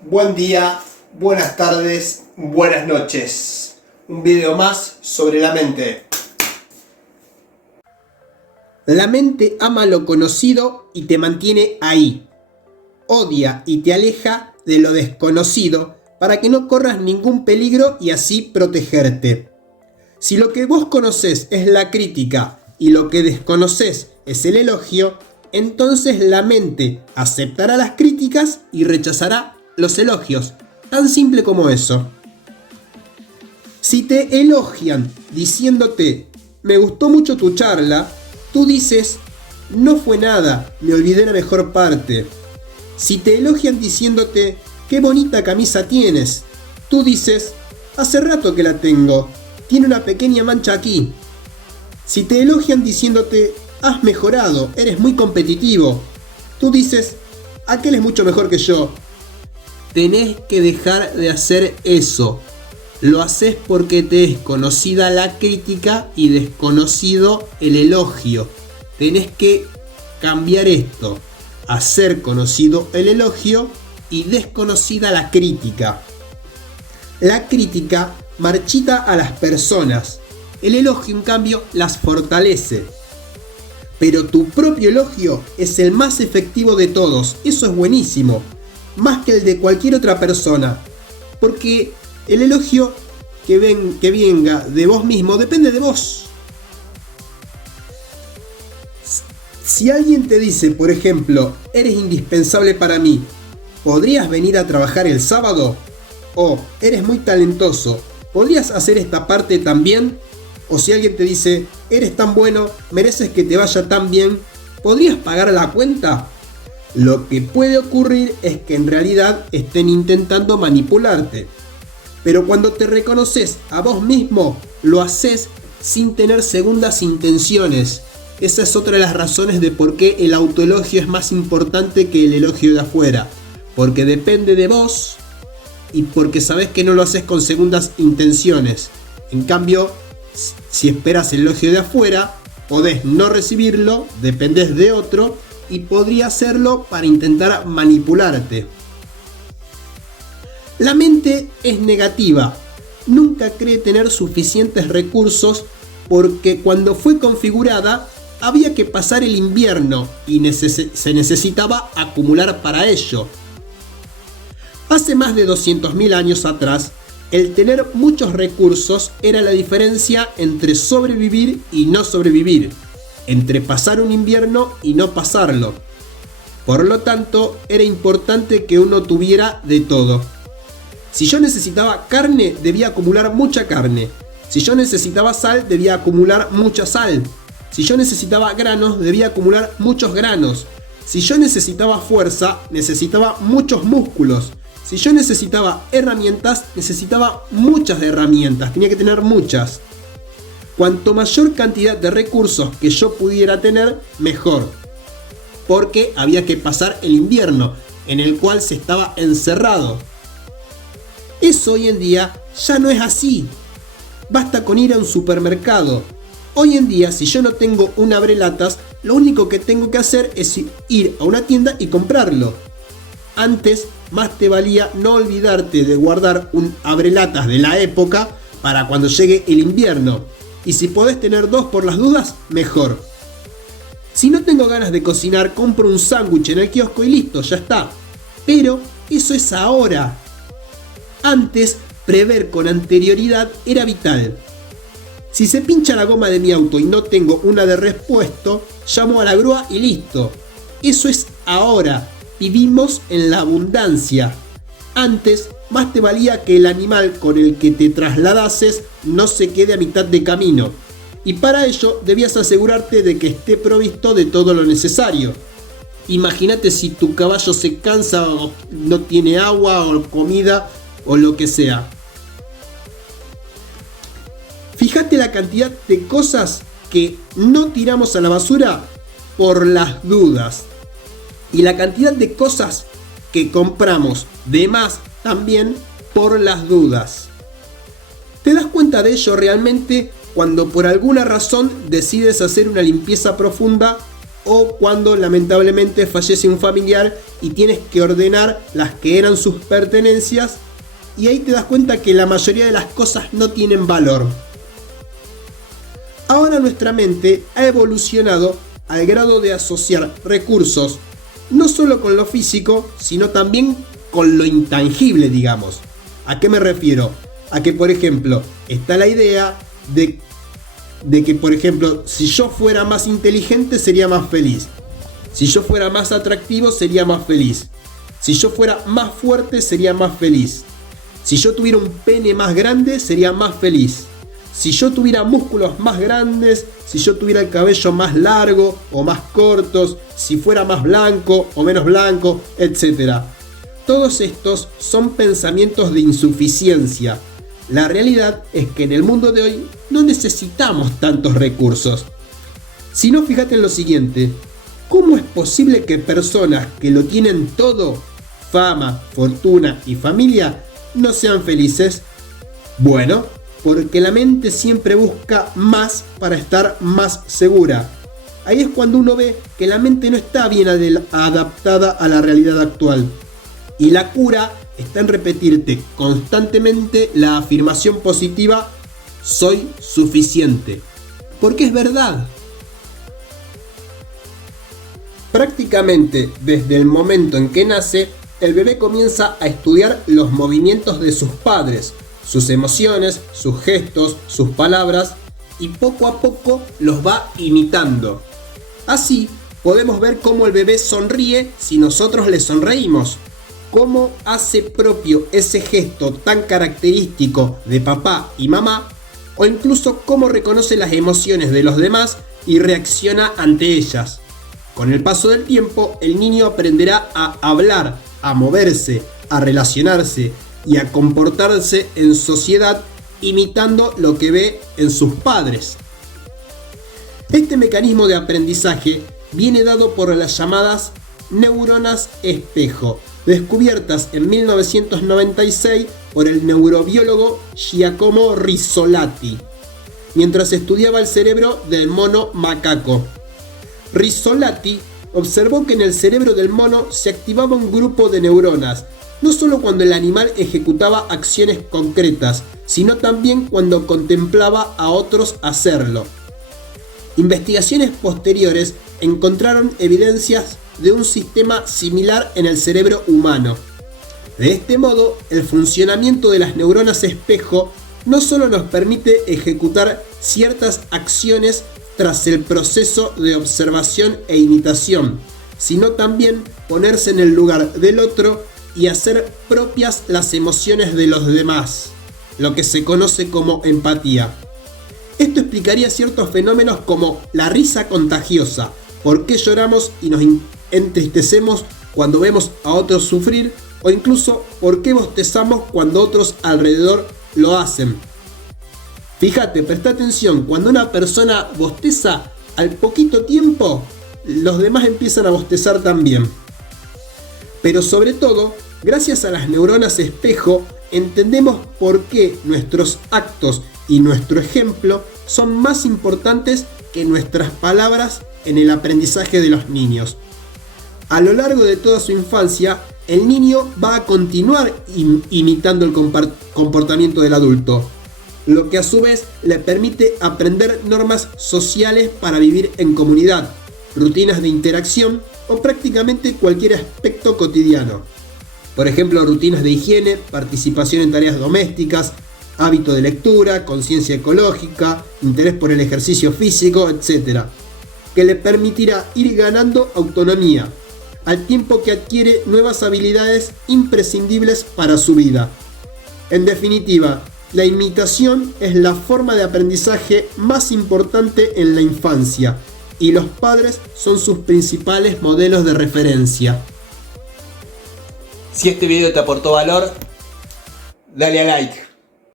Buen día, buenas tardes, buenas noches. Un video más sobre la mente. La mente ama lo conocido y te mantiene ahí. Odia y te aleja de lo desconocido para que no corras ningún peligro y así protegerte. Si lo que vos conocés es la crítica y lo que desconocés es el elogio, entonces la mente aceptará las críticas y rechazará los elogios. Tan simple como eso. Si te elogian diciéndote, me gustó mucho tu charla, tú dices, no fue nada, me olvidé la mejor parte. Si te elogian diciéndote, qué bonita camisa tienes, tú dices, hace rato que la tengo, tiene una pequeña mancha aquí. Si te elogian diciéndote, has mejorado, eres muy competitivo, tú dices, aquel es mucho mejor que yo. Tenés que dejar de hacer eso. Lo haces porque te es conocida la crítica y desconocido el elogio. Tenés que cambiar esto. Hacer conocido el elogio y desconocida la crítica. La crítica marchita a las personas. El elogio, en cambio, las fortalece. Pero tu propio elogio es el más efectivo de todos. Eso es buenísimo. Más que el de cualquier otra persona. Porque el elogio que venga de vos mismo depende de vos. Si alguien te dice, por ejemplo, eres indispensable para mí, ¿podrías venir a trabajar el sábado? O eres muy talentoso, ¿podrías hacer esta parte también? O si alguien te dice, eres tan bueno, mereces que te vaya tan bien, ¿podrías pagar la cuenta? Lo que puede ocurrir es que en realidad estén intentando manipularte. Pero cuando te reconoces a vos mismo, lo haces sin tener segundas intenciones. Esa es otra de las razones de por qué el autoelogio es más importante que el elogio de afuera. Porque depende de vos y porque sabés que no lo haces con segundas intenciones. En cambio, si esperas el elogio de afuera, podés no recibirlo, dependés de otro y podría hacerlo para intentar manipularte. La mente es negativa, nunca cree tener suficientes recursos porque cuando fue configurada había que pasar el invierno y se necesitaba acumular para ello. Hace más de 200.000 años atrás, el tener muchos recursos era la diferencia entre sobrevivir y no sobrevivir, entre pasar un invierno y no pasarlo. Por lo tanto, era importante que uno tuviera de todo. Si yo necesitaba carne, debía acumular mucha carne. Si yo necesitaba sal, debía acumular mucha sal. Si yo necesitaba granos, debía acumular muchos granos. Si yo necesitaba fuerza, necesitaba muchos músculos. Si yo necesitaba herramientas, necesitaba muchas herramientas. Tenía que tener muchas. Cuanto mayor cantidad de recursos que yo pudiera tener, mejor. Porque había que pasar el invierno, en el cual se estaba encerrado. Eso hoy en día ya no es así. Basta con ir a un supermercado. Hoy en día, si yo no tengo un abrelatas, lo único que tengo que hacer es ir a una tienda y comprarlo. Antes, más te valía no olvidarte de guardar un abrelatas de la época para cuando llegue el invierno. Y si podés tener dos por las dudas, mejor. Si no tengo ganas de cocinar, compro un sándwich en el kiosco y listo, ya está. Pero eso es ahora. Antes, prever con anterioridad era vital. Si se pincha la goma de mi auto y no tengo una de repuesto, llamo a la grúa y listo. Eso es ahora. Vivimos en la abundancia. Antes, más te valía que el animal con el que te trasladases no se quede a mitad de camino. Y para ello debías asegurarte de que esté provisto de todo lo necesario. Imagínate si tu caballo se cansa o no tiene agua o comida o lo que sea. Fíjate la cantidad de cosas que no tiramos a la basura por las dudas. Y la cantidad de cosas que compramos de más también por las dudas. ¿Te das cuenta de ello realmente cuando por alguna razón decides hacer una limpieza profunda o cuando lamentablemente fallece un familiar y tienes que ordenar las que eran sus pertenencias, y ahí te das cuenta que la mayoría de las cosas no tienen valor. Ahora nuestra mente ha evolucionado al grado de asociar recursos no solo con lo físico, sino también con lo intangible, digamos. ¿A qué me refiero? A que, por ejemplo, está la idea de que, por ejemplo, si yo fuera más inteligente sería más feliz. Si yo fuera más atractivo sería más feliz. Si yo fuera más fuerte sería más feliz. Si yo tuviera un pene más grande sería más feliz. Si yo tuviera músculos más grandes, si yo tuviera el cabello más largo o más cortos, si fuera más blanco o menos blanco, etc. Todos estos son pensamientos de insuficiencia. La realidad es que en el mundo de hoy no necesitamos tantos recursos. Si no, fíjate en lo siguiente: ¿cómo es posible que personas que lo tienen todo, fama, fortuna y familia, no sean felices? Bueno, porque la mente siempre busca más para estar más segura. Ahí es cuando uno ve que la mente no está bien adaptada a la realidad actual. Y la cura está en repetirte constantemente la afirmación positiva: soy suficiente. Porque es verdad. Prácticamente desde el momento en que nace, el bebé comienza a estudiar los movimientos de sus padres, sus emociones, sus gestos, sus palabras, y poco a poco los va imitando. Así podemos ver cómo el bebé sonríe si nosotros le sonreímos, cómo hace propio ese gesto tan característico de papá y mamá, o incluso cómo reconoce las emociones de los demás y reacciona ante ellas. Con el paso del tiempo, el niño aprenderá a hablar, a moverse, a relacionarse y a comportarse en sociedad imitando lo que ve en sus padres. Este mecanismo de aprendizaje viene dado por las llamadas neuronas espejo, descubiertas en 1996 por el neurobiólogo Giacomo Rizzolatti, mientras estudiaba el cerebro del mono macaco. Rizzolatti observó que en el cerebro del mono se activaba un grupo de neuronas, no solo cuando el animal ejecutaba acciones concretas, sino también cuando contemplaba a otros hacerlo. Investigaciones posteriores encontraron evidencias de un sistema similar en el cerebro humano. De este modo, el funcionamiento de las neuronas espejo no solo nos permite ejecutar ciertas acciones tras el proceso de observación e imitación, sino también ponerse en el lugar del otro y hacer propias las emociones de los demás, lo que se conoce como empatía. Esto explicaría ciertos fenómenos como la risa contagiosa, por qué lloramos y nos entristecemos cuando vemos a otros sufrir, o incluso por qué bostezamos cuando otros alrededor lo hacen. Fíjate, presta atención, cuando una persona bosteza, al poquito tiempo, los demás empiezan a bostezar también. Pero sobre todo, gracias a las neuronas espejo, entendemos por qué nuestros actos y nuestro ejemplo son más importantes que nuestras palabras en el aprendizaje de los niños. A lo largo de toda su infancia, el niño va a continuar imitando el comportamiento del adulto, lo que a su vez le permite aprender normas sociales para vivir en comunidad, rutinas de interacción o prácticamente cualquier aspecto cotidiano. Por ejemplo, rutinas de higiene, participación en tareas domésticas, hábito de lectura, conciencia ecológica, interés por el ejercicio físico, etc., que le permitirá ir ganando autonomía, al tiempo que adquiere nuevas habilidades imprescindibles para su vida. En definitiva, la imitación es la forma de aprendizaje más importante en la infancia, y los padres son sus principales modelos de referencia. Si este video te aportó valor, dale a like.